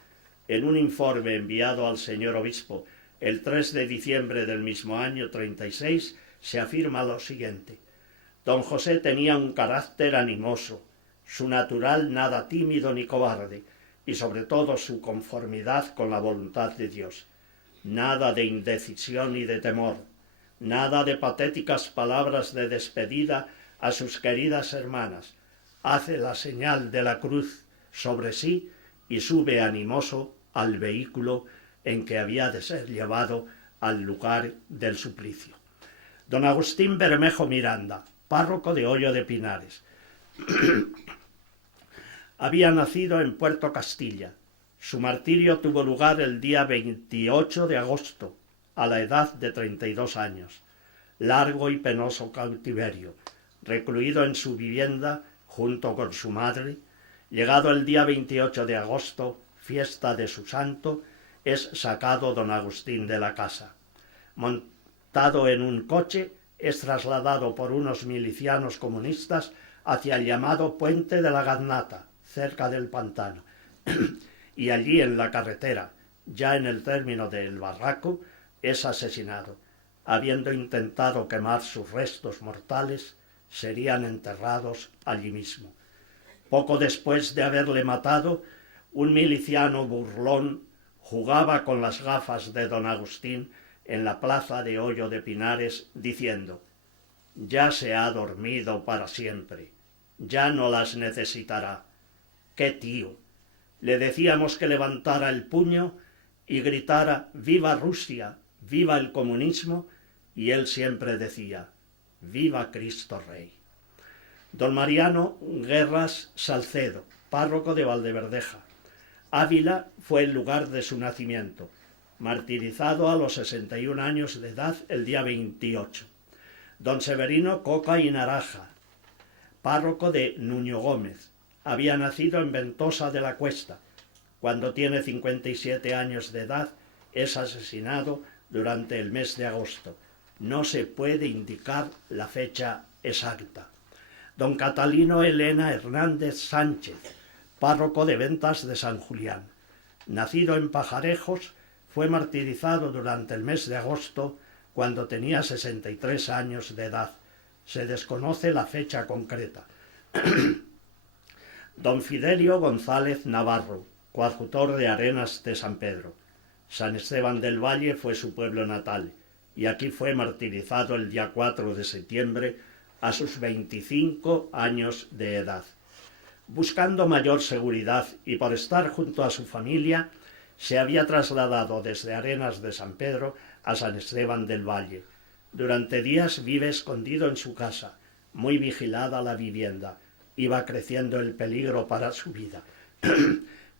En un informe enviado al señor obispo el 3 de diciembre del mismo año 36, se afirma lo siguiente: don José tenía un carácter animoso, su natural nada tímido ni cobarde, y sobre todo su conformidad con la voluntad de Dios. Nada de indecisión ni de temor, nada de patéticas palabras de despedida a sus queridas hermanas. Hace la señal de la cruz sobre sí y sube animoso al vehículo en que había de ser llevado al lugar del suplicio. Don Agustín Bermejo Miranda, párroco de Hoyo de Pinares. Había nacido en Puerto Castilla. Su martirio tuvo lugar el día 28 de agosto, a la edad de 32 años. Largo y penoso cautiverio, recluido en su vivienda junto con su madre. Llegado el día 28 de agosto, fiesta de su santo, es sacado don Agustín de la casa. Montado en un coche, es trasladado por unos milicianos comunistas hacia el llamado Puente de la Gaznata, cerca del pantano, y allí en la carretera, ya en el término del barraco, es asesinado. Habiendo intentado quemar sus restos mortales, serían enterrados allí mismo. Poco después de haberle matado, un miliciano burlón jugaba con las gafas de don Agustín en la plaza de Hoyo de Pinares, diciendo: «Ya se ha dormido para siempre, ya no las necesitará». ¡Qué tío! Le decíamos que levantara el puño y gritara «¡Viva Rusia! ¡Viva el comunismo!», y él siempre decía «¡Viva Cristo Rey!». Don Mariano Guerras Salcedo, párroco de Valdeverdeja. Ávila fue el lugar de su nacimiento, martirizado a los 61 años de edad el día 28. Don Severino Coca y Naraja, párroco de Nuño Gómez. Había nacido en Ventosa de la Cuesta. Cuando tiene 57 años de edad, es asesinado durante el mes de agosto. No se puede indicar la fecha exacta. Don Catalino Elena Hernández Sánchez, párroco de Ventas de San Julián. Nacido en Pajarejos, fue martirizado durante el mes de agosto cuando tenía 63 años de edad. Se desconoce la fecha concreta. Don Fidelio González Navarro, coadjutor de Arenas de San Pedro. San Esteban del Valle fue su pueblo natal, y aquí fue martirizado el día 4 de septiembre a sus 25 años de edad. Buscando mayor seguridad y por estar junto a su familia, se había trasladado desde Arenas de San Pedro a San Esteban del Valle. Durante días vive escondido en su casa, muy vigilada la vivienda. Iba creciendo el peligro para su vida.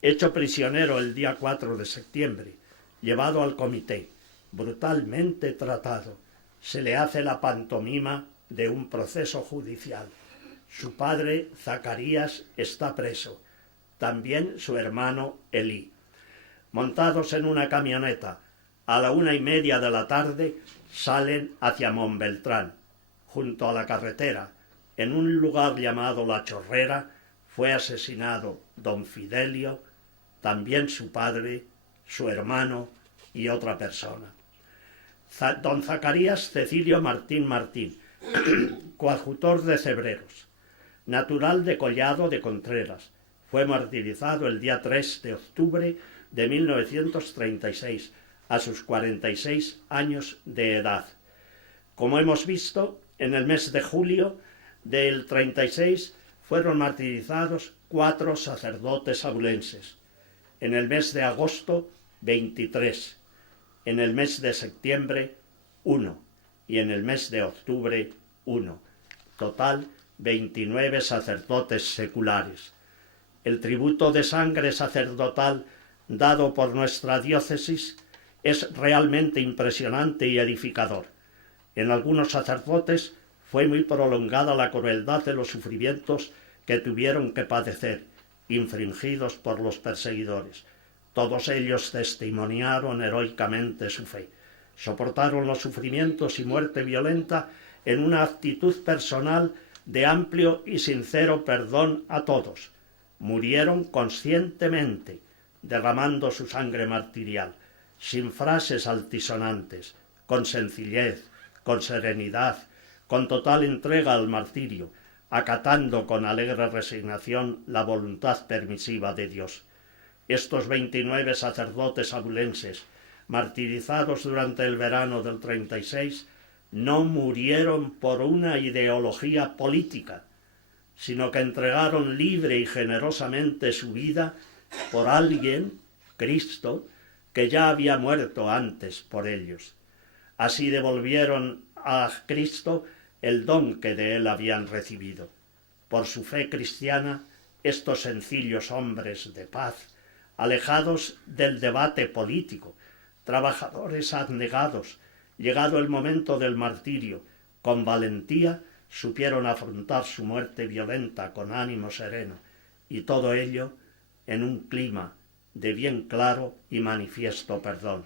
Hecho prisionero el día 4 de septiembre, llevado al comité, brutalmente tratado. Se le hace la pantomima de un proceso judicial. Su padre, Zacarías, está preso. También su hermano Elí. Montados en una camioneta, a la 1:30 de la tarde, salen hacia Montbeltrán. Junto a la carretera, en un lugar llamado La Chorrera, fue asesinado don Fidelio, también su padre, su hermano y otra persona. Don Zacarías Cecilio Martín Martín, coadjutor de Cebreros, natural de Collado de Contreras, fue martirizado el día 3 de octubre de 1936, a sus 46 años de edad. Como hemos visto, en el mes de julio del 36 fueron martirizados 4 sacerdotes abulenses. En el mes de agosto, 23. En el mes de septiembre, 1. Y en el mes de octubre, 1. Total, 29 sacerdotes seculares. El tributo de sangre sacerdotal dado por nuestra diócesis es realmente impresionante y edificador. En algunos sacerdotes fue muy prolongada la crueldad de los sufrimientos que tuvieron que padecer, infringidos por los perseguidores. Todos ellos testimoniaron heroicamente su fe. Soportaron los sufrimientos y muerte violenta en una actitud personal de amplio y sincero perdón a todos. Murieron conscientemente, derramando su sangre martirial, sin frases altisonantes, con sencillez, con serenidad, con total entrega al martirio, acatando con alegre resignación la voluntad permisiva de Dios. Estos 29 sacerdotes abulenses, martirizados durante el verano del 36, no murieron por una ideología política, sino que entregaron libre y generosamente su vida por alguien, Cristo, que ya había muerto antes por ellos. Así devolvieron a Cristo el don que de él habían recibido. Por su fe cristiana, estos sencillos hombres de paz, alejados del debate político, trabajadores abnegados, llegado el momento del martirio, con valentía supieron afrontar su muerte violenta con ánimo sereno, y todo ello en un clima de bien claro y manifiesto perdón.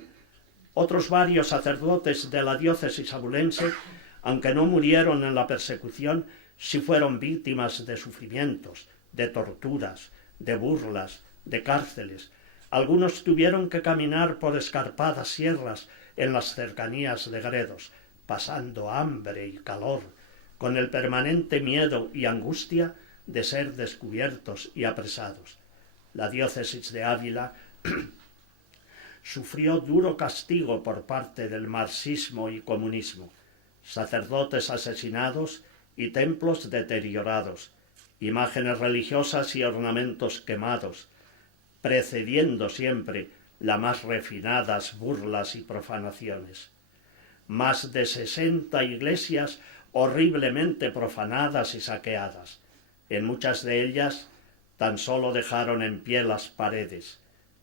Otros varios sacerdotes de la diócesis abulense, aunque no murieron en la persecución, sí fueron víctimas de sufrimientos, de torturas, de burlas, de cárceles. Algunos tuvieron que caminar por escarpadas sierras en las cercanías de Gredos, pasando hambre y calor, con el permanente miedo y angustia de ser descubiertos y apresados. La diócesis de Ávila sufrió duro castigo por parte del marxismo y comunismo, sacerdotes asesinados y templos deteriorados, imágenes religiosas y ornamentos quemados, precediendo siempre las más refinadas burlas y profanaciones. Más de 60 iglesias horriblemente profanadas y saqueadas. En muchas de ellas tan solo dejaron en pie las paredes,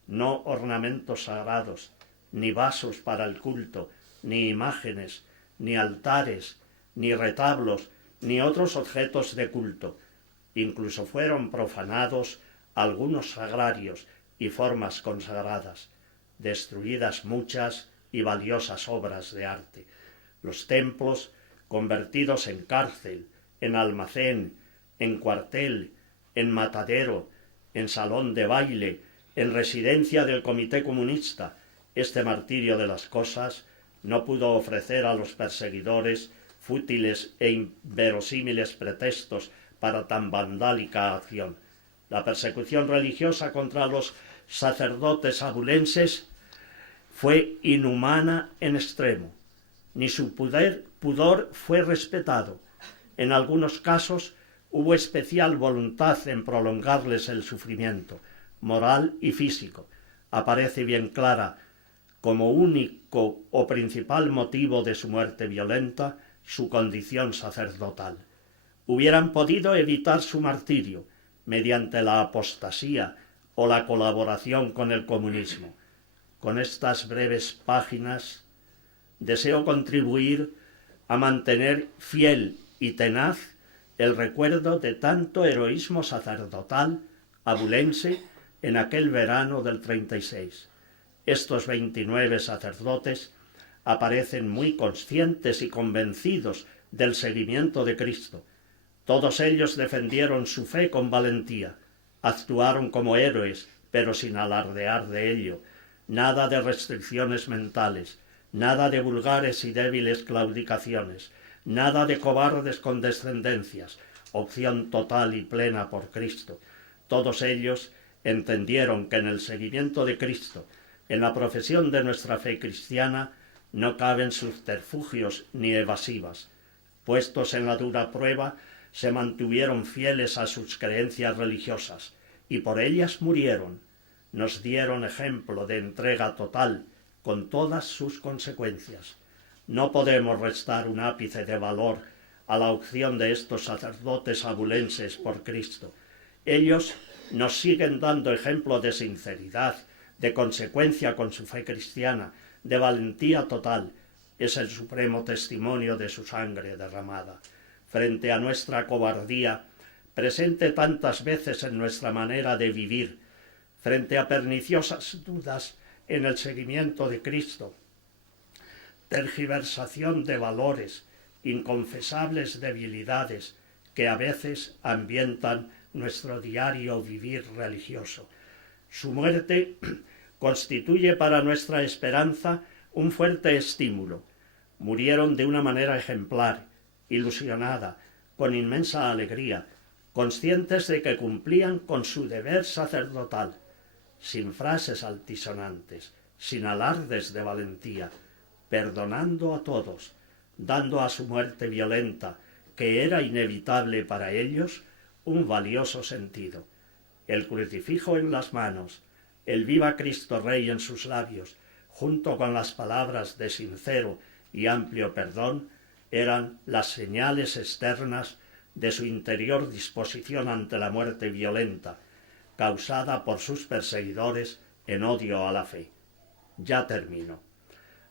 no ornamentos sagrados, ni vasos para el culto, ni imágenes, ni altares, ni retablos, ni otros objetos de culto. Incluso fueron profanados algunos sagrarios y formas consagradas, destruidas muchas y valiosas obras de arte. Los templos, convertidos en cárcel, en almacén, en cuartel, en matadero, en salón de baile, en residencia del Comité Comunista. Este martirio de las cosas no pudo ofrecer a los perseguidores fútiles e inverosímiles pretextos para tan vandálica acción. La persecución religiosa contra los sacerdotes abulenses fue inhumana en extremo. Ni su pudor fue respetado. En algunos casos hubo especial voluntad en prolongarles el sufrimiento, moral y físico. Aparece bien clara como único o principal motivo de su muerte violenta su condición sacerdotal. Hubieran podido evitar su martirio mediante la apostasía o la colaboración con el comunismo. Con estas breves páginas deseo contribuir a mantener fiel y tenaz el recuerdo de tanto heroísmo sacerdotal abulense en aquel verano del 36. Estos 29 sacerdotes aparecen muy conscientes y convencidos del seguimiento de Cristo. Todos ellos defendieron su fe con valentía, actuaron como héroes, pero sin alardear de ello. Nada de restricciones mentales, nada de vulgares y débiles claudicaciones, nada de cobardes condescendencias, opción total y plena por Cristo. Todos ellos entendieron que en el seguimiento de Cristo, en la profesión de nuestra fe cristiana, no caben subterfugios ni evasivas. Puestos en la dura prueba, se mantuvieron fieles a sus creencias religiosas y por ellas murieron. Nos dieron ejemplo de entrega total con todas sus consecuencias. No podemos restar un ápice de valor a la opción de estos sacerdotes abulenses por Cristo. Ellos nos siguen dando ejemplo de sinceridad, de consecuencia con su fe cristiana, de valentía total. Es el supremo testimonio de su sangre derramada. Frente a nuestra cobardía, presente tantas veces en nuestra manera de vivir, frente a perniciosas dudas en el seguimiento de Cristo, tergiversación de valores, inconfesables debilidades que a veces ambientan nuestro diario vivir religioso. Su muerte constituye para nuestra esperanza un fuerte estímulo. Murieron de una manera ejemplar, ilusionada, con inmensa alegría, conscientes de que cumplían con su deber sacerdotal, sin frases altisonantes, sin alardes de valentía, perdonando a todos, dando a su muerte violenta, que era inevitable para ellos, un valioso sentido. El crucifijo en las manos, el viva Cristo Rey en sus labios, junto con las palabras de sincero y amplio perdón, eran las señales externas de su interior disposición ante la muerte violenta, causada por sus perseguidores en odio a la fe. Ya termino.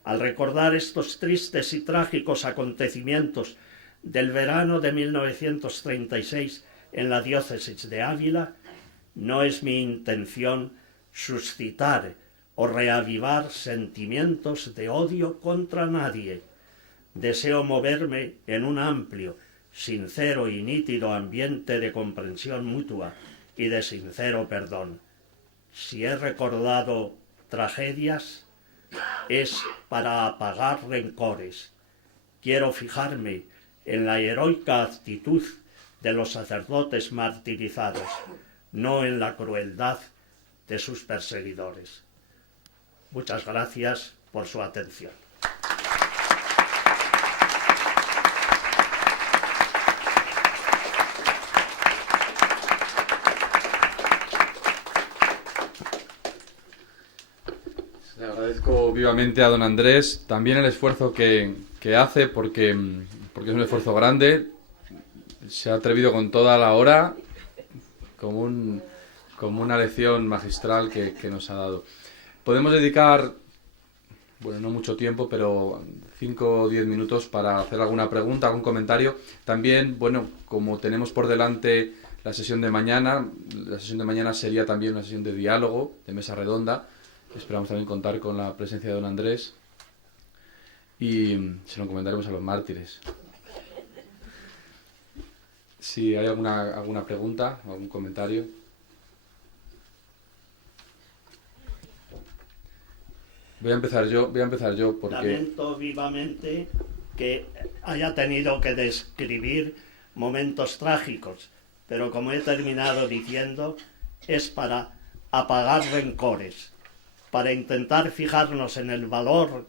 Al recordar estos tristes y trágicos acontecimientos del verano de 1936 en la diócesis de Ávila, no es mi intención suscitar o reavivar sentimientos de odio contra nadie. Deseo moverme en un amplio, sincero y nítido ambiente de comprensión mutua y de sincero perdón. Si he recordado tragedias, es para apagar rencores. Quiero fijarme en la heroica actitud de los sacerdotes martirizados, no en la crueldad de sus perseguidores. Muchas gracias por su atención. Le agradezco vivamente a don Andrés también el esfuerzo que hace porque es un esfuerzo grande. Se ha atrevido con toda la hora como una lección magistral que nos ha dado. Podemos dedicar, bueno, no mucho tiempo, pero 5 o 10 minutos para hacer alguna pregunta, algún comentario. También, bueno, como tenemos por delante la sesión de mañana sería también una sesión de diálogo, de mesa redonda. Esperamos también contar con la presencia de don Andrés y se lo comentaremos a los mártires. Si hay alguna pregunta o algún comentario. Voy a empezar yo porque... Lamento vivamente que haya tenido que describir momentos trágicos, pero como he terminado diciendo, es para apagar rencores, para intentar fijarnos en el valor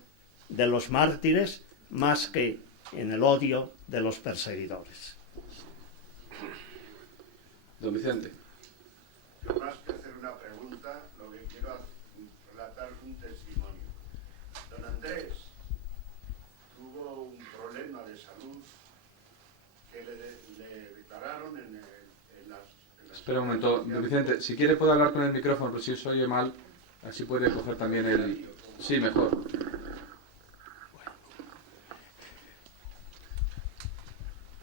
de los mártires más que en el odio de los perseguidores. Don Vicente. Yo más que hacer una pregunta, lo que quiero es relatar un testimonio. Don Andrés tuvo un problema de salud que le declararon en las... Espera un momento, don Vicente, si quiere puede hablar con el micrófono, pero si se oye mal, así puede coger también el... Sí, mejor.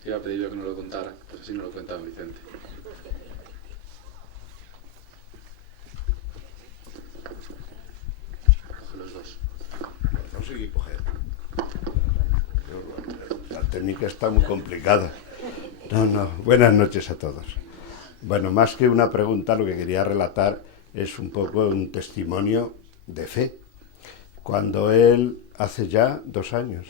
Iba a pedir yo que no lo contara, pues así no lo cuenta don Vicente. Coge los dos. Conseguí coger. La técnica está muy complicada. No. Buenas noches a todos. Bueno, más que una pregunta, lo que quería relatar es un poco un testimonio de fe. Cuando él, hace ya 2 años,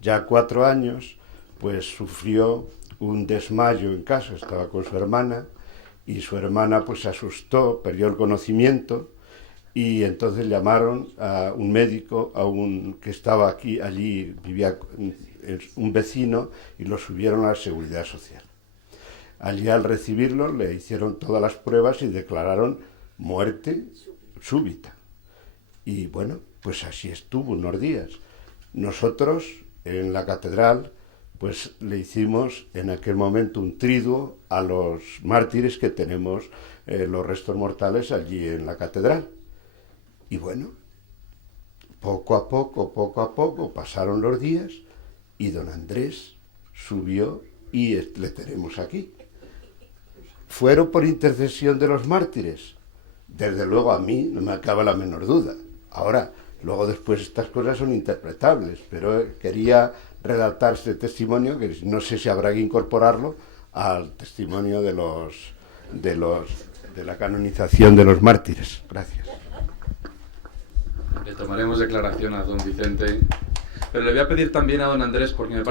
ya 4 años, pues sufrió un desmayo en casa, estaba con su hermana, y su hermana pues se asustó, perdió el conocimiento, y entonces llamaron a un médico, que estaba allí vivía un vecino, y lo subieron a la Seguridad Social. Allí, al recibirlo, le hicieron todas las pruebas y declararon muerte súbita. Y bueno, pues así estuvo unos días. Nosotros, en la catedral, pues le hicimos en aquel momento un triduo a los mártires que tenemos, los restos mortales allí en la catedral. Y bueno, poco a poco pasaron los días y don Andrés subió y le tenemos aquí. ¿Fueron por intercesión de los mártires? Desde luego, a mí no me cabe la menor duda. Ahora, luego después estas cosas son interpretables, pero quería relatar este testimonio, que no sé si habrá que incorporarlo al testimonio de la canonización de los mártires. Gracias. Le tomaremos declaración a don Vicente, pero le voy a pedir también a don Andrés, porque me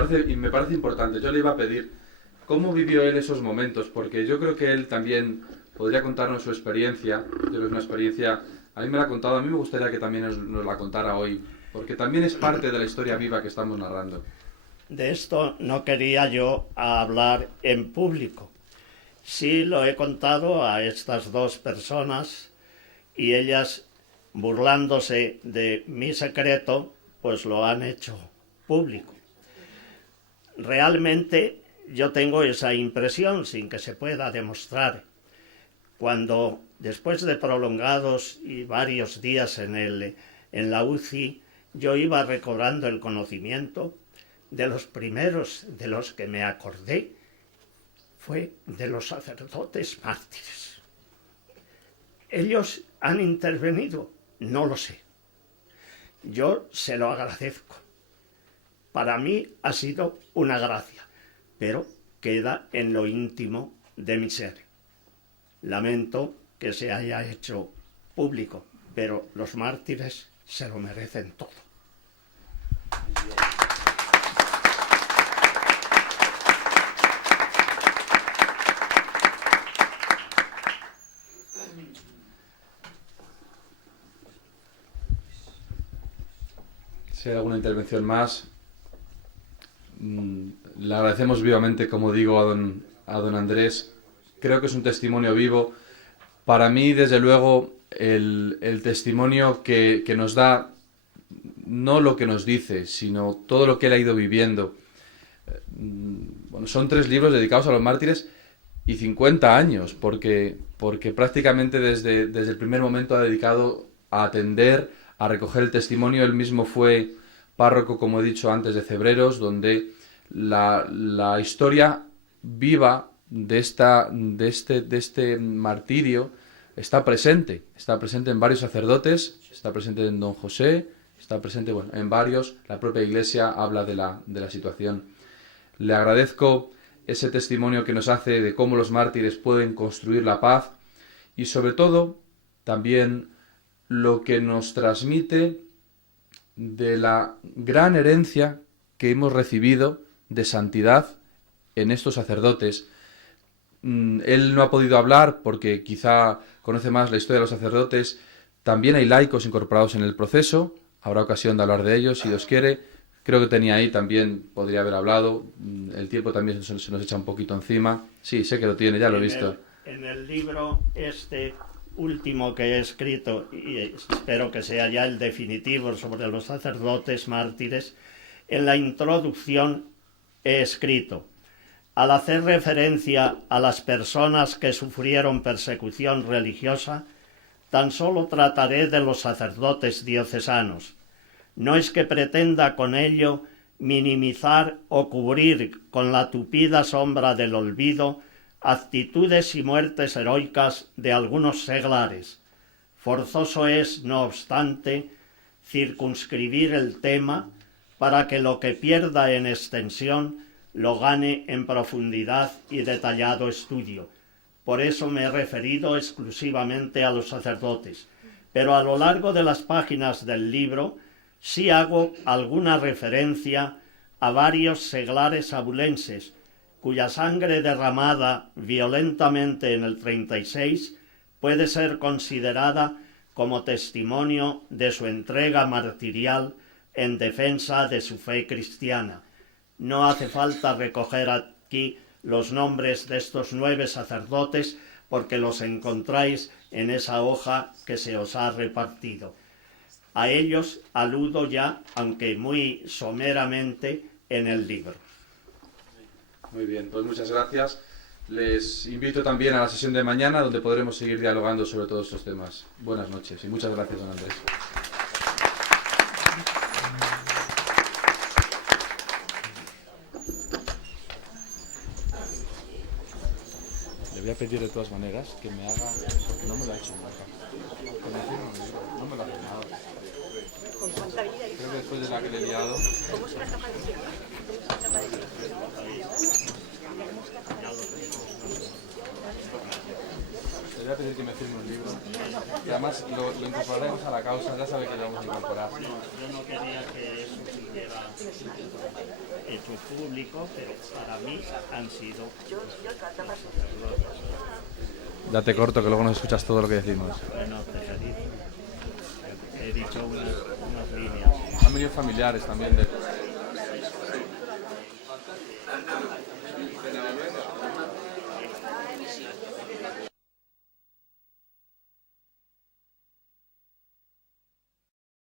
parece importante. Yo le iba a pedir cómo vivió él esos momentos, porque yo creo que él también podría contarnos su experiencia. Yo creo que es una experiencia, a mí me la ha contado, a mí me gustaría que también nos la contara hoy, porque también es parte de la historia viva que estamos narrando. De esto no quería yo hablar en público. Sí lo he contado a estas 2 personas y ellas, burlándose de mi secreto, pues lo han hecho público. Realmente yo tengo esa impresión, sin que se pueda demostrar. Cuando, después de prolongados y varios días en la UCI, yo iba recobrando el conocimiento, de los primeros de los que me acordé fue de los sacerdotes mártires. ¿Ellos han intervenido? No lo sé. Yo se lo agradezco. Para mí ha sido una gracia, pero queda en lo íntimo de mi ser. Lamento que se haya hecho público, pero los mártires se lo merecen todo. Si hay alguna intervención más, le agradecemos vivamente, como digo, a don Andrés. Creo que es un testimonio vivo. Para mí, desde luego, el testimonio que nos da, no lo que nos dice, sino todo lo que él ha ido viviendo. Bueno, son 3 libros dedicados a los mártires y 50 años, porque prácticamente desde el primer momento ha dedicado a atender, a recoger el testimonio. Él mismo fue párroco, como he dicho antes, de Cebreros, donde la historia viva de este martirio está presente en varios sacerdotes, está presente en don José, está presente en varios. La propia Iglesia habla de la situación. Le agradezco ese testimonio que nos hace de cómo los mártires pueden construir la paz y, sobre todo, también lo que nos transmite de la gran herencia que hemos recibido de santidad en estos sacerdotes. Él no ha podido hablar porque quizá conoce más la historia de los sacerdotes. También hay laicos incorporados en el proceso. Habrá ocasión de hablar de ellos, si Dios quiere. Creo que tenía ahí, también podría haber hablado. El tiempo también se nos echa un poquito encima. Sí, sé que lo tiene, ya lo he visto. En el libro último que he escrito, y espero que sea ya el definitivo, sobre los sacerdotes mártires, en la introducción he escrito: al hacer referencia a las personas que sufrieron persecución religiosa, tan solo trataré de los sacerdotes diocesanos. No es que pretenda con ello minimizar o cubrir con la tupida sombra del olvido actitudes y muertes heroicas de algunos seglares. Forzoso es, no obstante, circunscribir el tema para que lo que pierda en extensión lo gane en profundidad y detallado estudio. Por eso me he referido exclusivamente a los sacerdotes, pero a lo largo de las páginas del libro sí hago alguna referencia a varios seglares abulenses, cuya sangre derramada violentamente en el 36 puede ser considerada como testimonio de su entrega martirial en defensa de su fe cristiana. No hace falta recoger aquí los nombres de estos 9 sacerdotes porque los encontráis en esa hoja que se os ha repartido. A ellos aludo ya, aunque muy someramente, en el libro. Muy bien, pues muchas gracias. Les invito también a la sesión de mañana, donde podremos seguir dialogando sobre todos estos temas. Buenas noches y muchas gracias, don Andrés. Le voy a pedir de todas maneras que me haga... No me lo ha hecho nunca. No me lo ha hecho nada. Creo que después de la que le he liado... ¿Cómo será capaz de ser? Le voy a pedir que me firme un libro. Y además lo incorporaremos a la causa, ya sabe que lo vamos a incorporar. Yo no quería que eso siguiera hecho público, pero para mí han sido... Date corto, que luego no escuchas todo lo que decimos. Bueno, he dicho unas líneas. Han venido familiares también de...